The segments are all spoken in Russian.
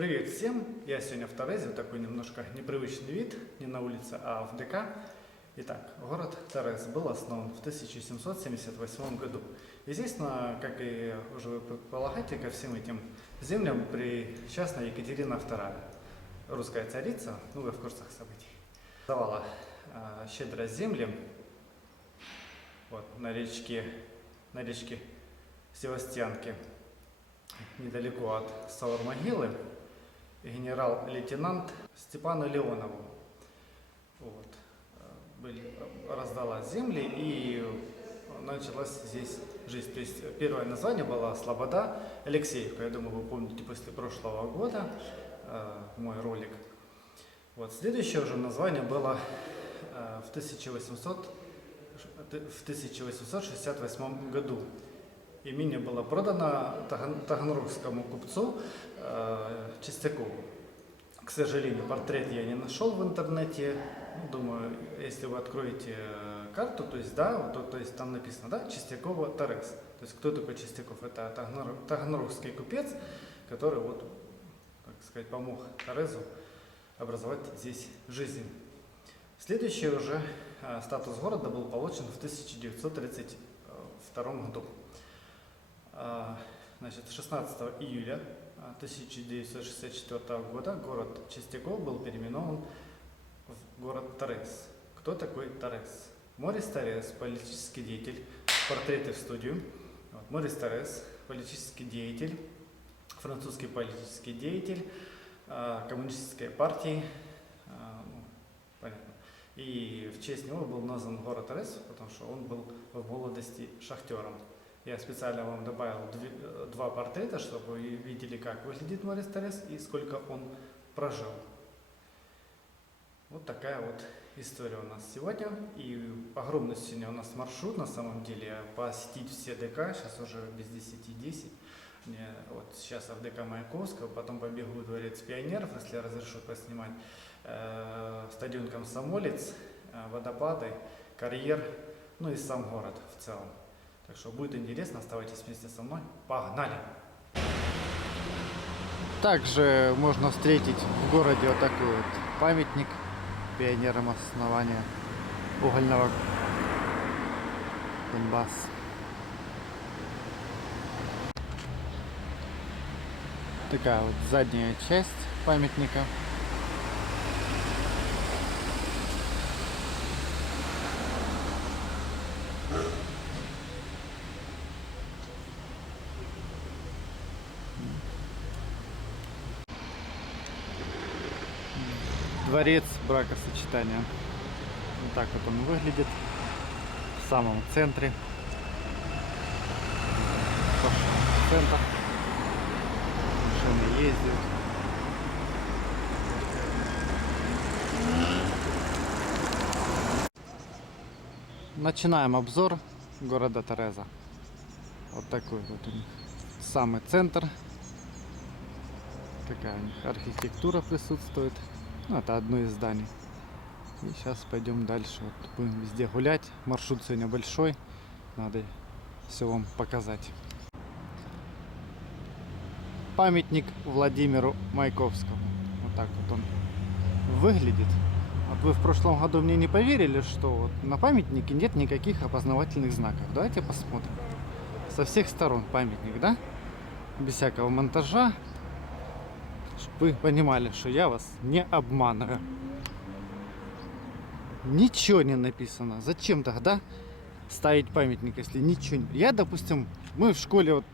Привет всем! Я сегодня в Терезе, такой немножко непривычный вид, не на улице, а в ДК. Итак, город Терез был основан в 1778 году. Естественно, как и уже вы предполагаете, ко всем этим землям причастна Екатерина II, русская царица, ну вы в курсах событий. Давала щедро земли вот, на речке Севастьянке, недалеко от Саур-могилы, генерал-лейтенант Степану Леонову. Вот. Раздала земли и началась здесь жизнь. То есть первое название было Слобода Алексеевка. Я думаю, вы помните после прошлого года мой ролик. Вот. Следующее уже название было в 1868 году. Имение было продано таганрогскому купцу Чистякову. К сожалению, портрет я не нашел в интернете. Думаю, если вы откроете карту, то есть, да, то есть там написано, да, Чистякова Терез. То есть кто такой Чистяков? Это таганрогский купец, который, вот, так сказать, помог Терезу образовать здесь жизнь. Следующий уже статус города был получен в 1932 году. Значит, 16 июля 1964 года город Чистяков был переименован в город Терез. Кто такой Терез? Морис Терез, политический деятель, портреты в студию. Вот, Морис Терез, политический деятель, французский политический деятель коммунистической партии. Понятно. И в честь него был назван город Терез, потому что он был в молодости шахтером. Я специально вам добавил два портрета, чтобы вы видели, как выглядит Морис Терез и сколько он прожил. Вот такая вот история у нас сегодня. И огромный сегодня у нас маршрут, на самом деле, посетить все ДК. Сейчас уже без 10:10. Вот сейчас в ДК Маяковского, потом побегу в Дворец пионеров, если разрешу поснимать, стадион Комсомолец, водопады, карьер, ну и сам город в целом. Так что будет интересно, оставайтесь вместе со мной. Погнали! Также можно встретить в городе вот такой вот памятник пионерам основания угольного Донбасса. Такая вот задняя часть памятника. Дворец бракосочетания. Вот так вот он выглядит в самом центре. Центр. Машины ездят. Начинаем обзор города Тереза. Вот такой вот у них самый центр. Такая у них архитектура присутствует. Ну, это одно из зданий. И сейчас пойдем дальше. Вот будем везде гулять. Маршрут сегодня большой. Надо все вам показать. Памятник Владимиру Маяковскому. Вот так вот он выглядит. Вот вы в прошлом году мне не поверили, что вот на памятнике нет никаких опознавательных знаков. Давайте посмотрим. Со всех сторон памятник, да? Без всякого монтажа. Чтобы вы понимали, что я вас не обманываю. Ничего не написано. Зачем тогда ставить памятник, если ничего не... Я, допустим, мы в школе вот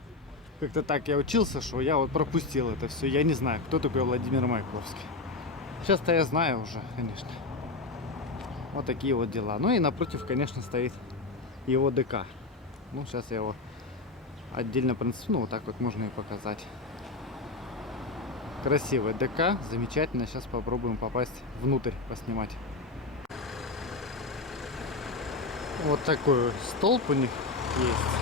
как-то так я учился, что я вот пропустил это все. Я не знаю, кто такой Владимир Маяковский. Сейчас-то я знаю уже, конечно. Вот такие вот дела. Ну и напротив, конечно, стоит его ДК. Ну, сейчас я его отдельно принесу. Ну, вот так вот можно и показать. Красивый ДК, замечательно. Сейчас попробуем попасть внутрь, поснимать. Вот такой столб у них есть.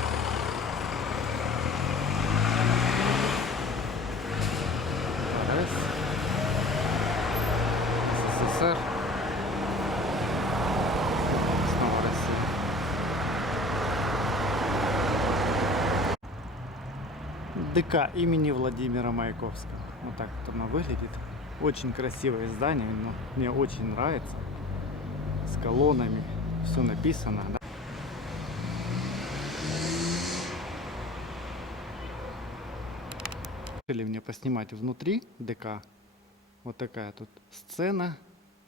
СССР. Снова Россия. ДК имени Владимира Маяковского. Вот Вот так вот оно выглядит. Очень красивое здание, но мне очень нравится. С колоннами, все написано, да? Решили мне поснимать внутри ДК. Вот такая тут сцена,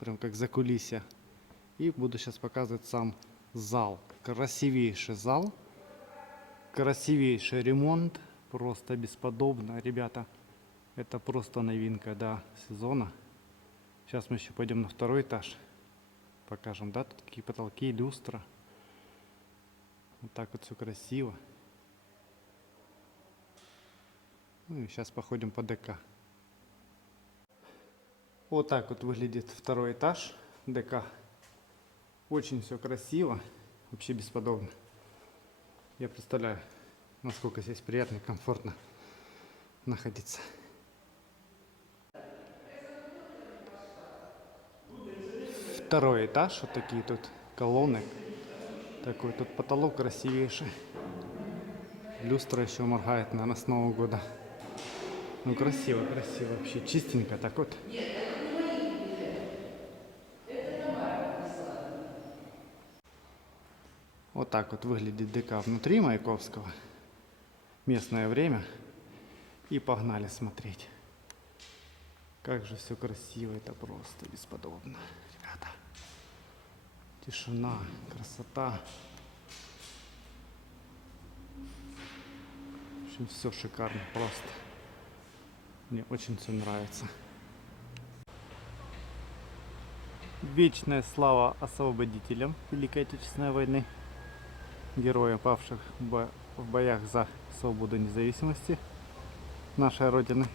прям как закулисье. И буду сейчас показывать сам зал. Красивейший зал. Красивейший ремонт. Просто бесподобно, ребята. Это просто новинка, да, сезона. Сейчас мы еще пойдем на второй этаж. Покажем, да, тут какие потолки, люстра. Вот так вот все красиво. Ну и сейчас походим по ДК. Вот так вот выглядит второй этаж ДК. Очень все красиво. Вообще бесподобно. Я представляю, насколько здесь приятно и комфортно находиться. Второй этаж. Вот такие тут колонны. Такой тут потолок красивейший. Люстра еще моргает, наверное, с Нового года. Ну красиво, красиво вообще. Чистенько так вот. Вот так вот выглядит ДК внутри Маяковского. Местное время. И погнали смотреть. Как же все красиво, это просто бесподобно, ребята. Тишина, красота. В общем, все шикарно просто. Мне очень все нравится. Вечная слава освободителям Великой Отечественной войны, героям, павших в боях за свободу и независимости нашей Родины.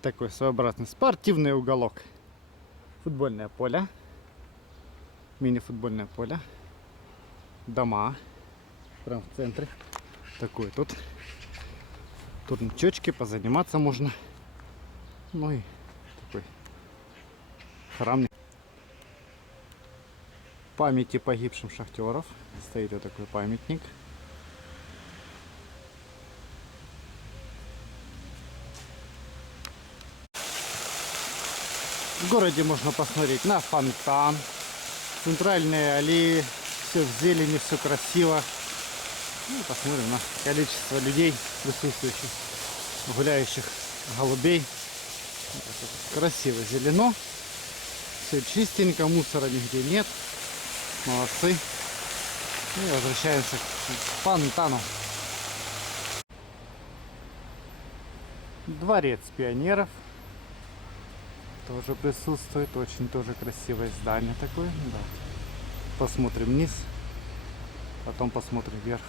Такой своеобразный спортивный уголок. Футбольное поле. Мини-футбольное поле. Дома. Прям в центре. Такой тут. Турничочки, позаниматься можно. Ну и такой храм памяти погибшим шахтеров. Стоит вот такой памятник. В городе можно посмотреть на фонтан, центральные аллеи, все в зелени, все красиво. Ну, посмотрим на количество людей, присутствующих, гуляющих, голубей. Красиво, зелено, все чистенько, мусора нигде нет. Молодцы. И возвращаемся к фонтану. Дворец пионеров тоже присутствует. Очень тоже красивое здание такое. Да. Посмотрим вниз, потом посмотрим вверх.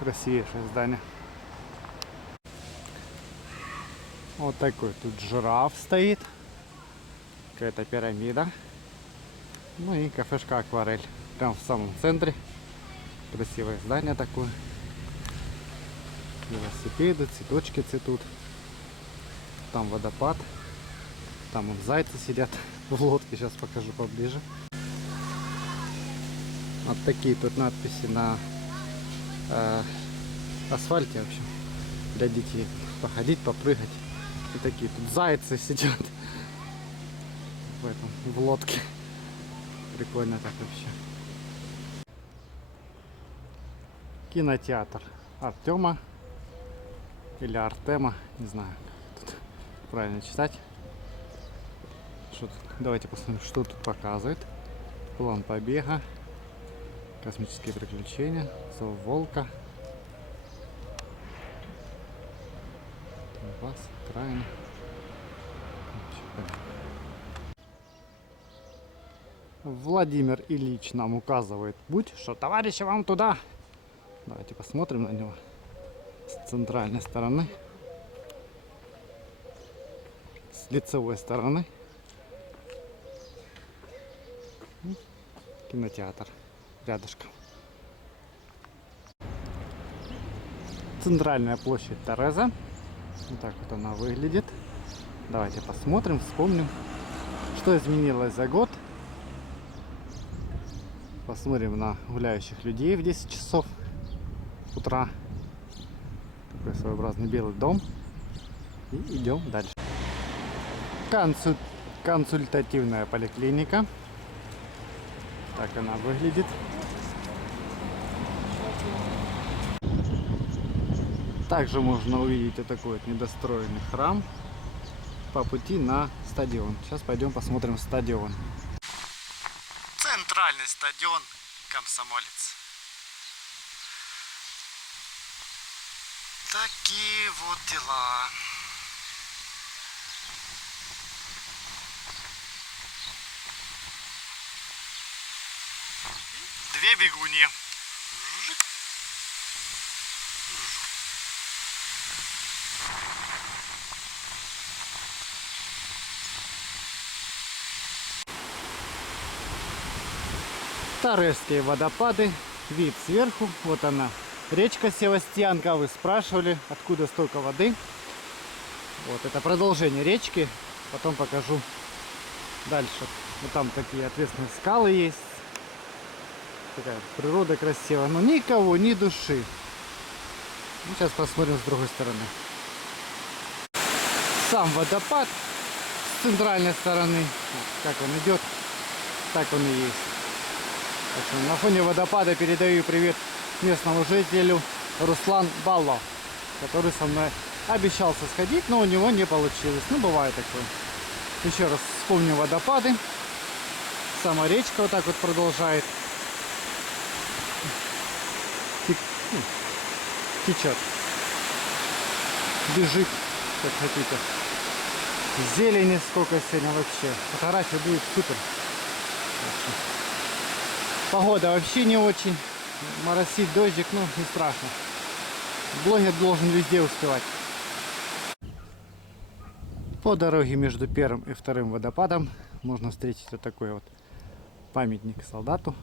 Красивейшее здание. Вот такой тут жираф стоит. Какая-то пирамида. Ну и кафешка Акварель. Прям в самом центре. Красивое здание такое. Велосипеды, цветочки цветут. Там водопад. Там вот зайцы сидят в лодке. Сейчас покажу поближе. Вот такие тут надписи на асфальте, в общем, для детей. Походить, попрыгать. И такие тут зайцы сидят в лодке. Прикольно так вообще. Кинотеатр Артема или Артема, не знаю, как тут правильно читать. Что тут? Давайте посмотрим, что тут показывает. План побега, космические приключения, зов волка, вас, краин. Владимир Ильич нам указывает путь, что товарищи вам туда. Давайте посмотрим на него с центральной стороны, с лицевой стороны. Кинотеатр рядышком. Центральная площадь Тореза. Вот так вот она выглядит. Давайте посмотрим, вспомним, что изменилось за год. Посмотрим на гуляющих людей в 10 часов утра. Такой своеобразный белый дом. И идем дальше. Консультативная поликлиника. Так она выглядит. Также можно увидеть вот такой вот недостроенный храм по пути на стадион. Сейчас пойдем посмотрим стадион. Центральный стадион Комсомолец. Такие вот дела. Две бегуньи. Торезские водопады. Вид сверху. Вот она. Речка Севастьянка. Вы спрашивали, откуда столько воды. Вот это продолжение речки. Потом покажу дальше. Вот там такие ответственные скалы есть. Такая природа красивая. Но никого, ни души. Ну, сейчас посмотрим с другой стороны. Сам водопад с центральной стороны. Как он идет, так он и есть. Так что на фоне водопада передаю привет местному жителю Руслан Балло, который со мной обещался сходить, но у него не получилось. Ну, бывает такое. Еще раз вспомню водопады. Сама речка вот так вот продолжает. Течет. Бежит, как хотите. Зелени сколько сегодня вообще. Фотография будет супер. Погода вообще не очень. Моросит дождик, ну не страшно. Блогер должен везде успевать. По дороге между первым и вторым водопадом можно встретить вот такой вот памятник солдату.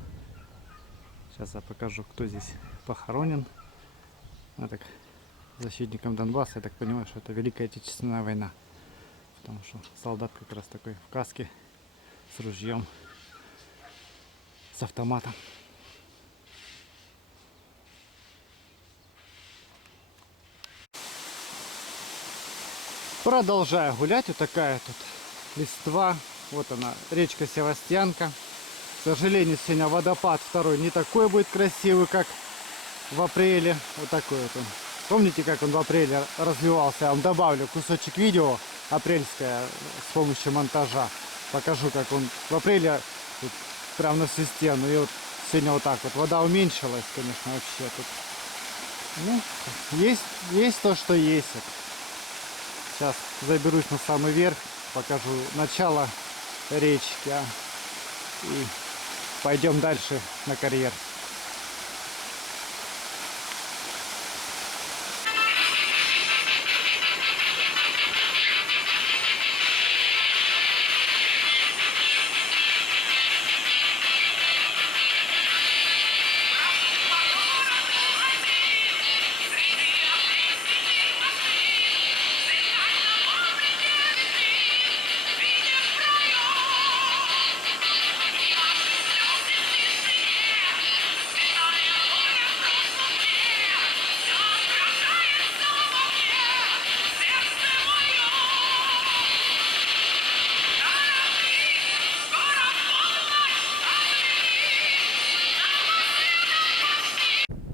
Сейчас я покажу, кто здесь похоронен. А так, защитникам Донбасса, я так понимаю, что это Великая Отечественная война. Потому что солдат как раз такой в каске, с ружьем, с автоматом. Продолжаю гулять. Вот такая тут листва. Вот она, речка Севастьянка. К сожалению, сегодня водопад второй не такой будет красивый, как в апреле. Вот такой вот он. Помните, как он в апреле разливался? Я вам добавлю кусочек видео апрельское с помощью монтажа. Покажу, как он в апреле тут прям на всю стену. И вот сегодня вот так вот. Вода уменьшилась, конечно, вообще тут. Ну, есть то, что есть. Сейчас заберусь на самый верх, покажу начало речки. И пойдем дальше на карьер.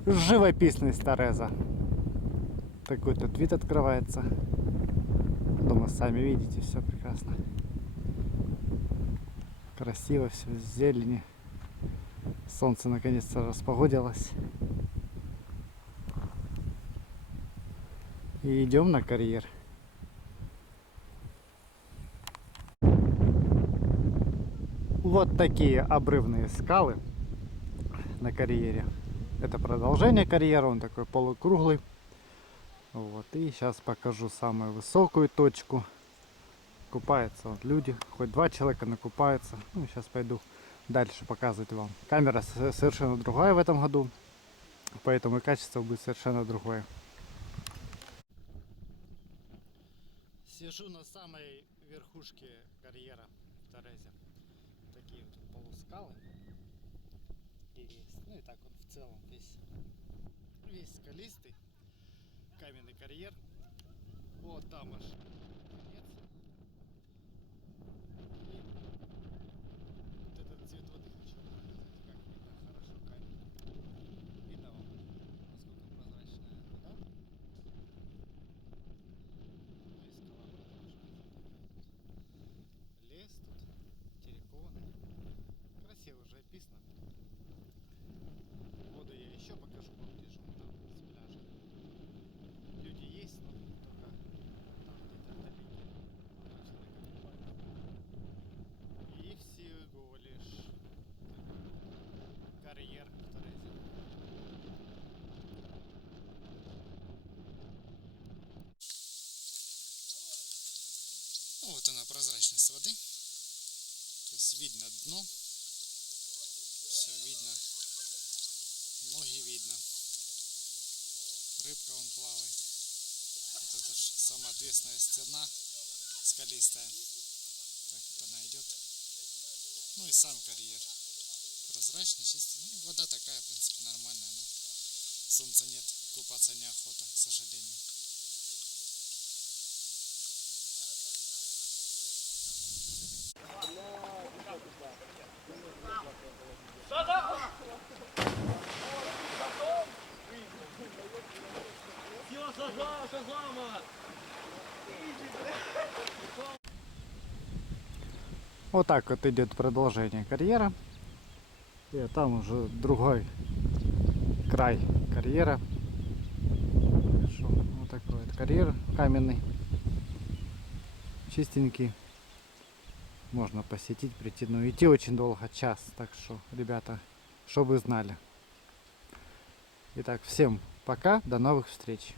Живописность Тореза. Такой тут вид открывается. Думаю, сами видите, все прекрасно. Красиво все, в зелени. Солнце наконец-то распогодилось. И идем на карьер. Вот такие обрывные скалы на карьере. Это продолжение карьера, он такой полукруглый. Вот, и сейчас покажу самую высокую точку. Купаются вот люди, хоть 2 человека накупаются. Ну, сейчас пойду дальше показывать вам. Камера совершенно другая в этом году, поэтому и качество будет совершенно другое. Сижу на самой верхушке карьера в Терезе. Такие вот полускалы. И есть. Ну и так он в целом весь скалистый. Каменный карьер. Вот там аж конец. И вот этот цвет воды хочу показать, как видно хорошо камень. Видно вам, насколько прозрачная вода. Ну и скала продолжается. Лес тут, терриконы. Красиво, живописно. Воду я еще покажу поближе, вон там с пляжа. Люди есть, но только там где-то вдалеке. Два человека купаются. И всего лишь такой карьер в Терезе. Ну, вот она, прозрачность воды. То есть видно дно. Все видно. Ноги видно. Рыбка вон плавает. Вот это ж самая ответственная стена скалистая. Так вот она идет. Ну и сам карьер. Прозрачный, чистый. Ну, вода такая, в принципе, нормальная. Но солнца нет, купаться неохота, к сожалению. Вот так вот идет продолжение карьера. И там уже другой край карьера. Вот такой вот карьер каменный, чистенький. Можно посетить, прийти. Но идти очень долго, час. Так что, ребята, чтобы вы знали. Итак, всем пока, до новых встреч.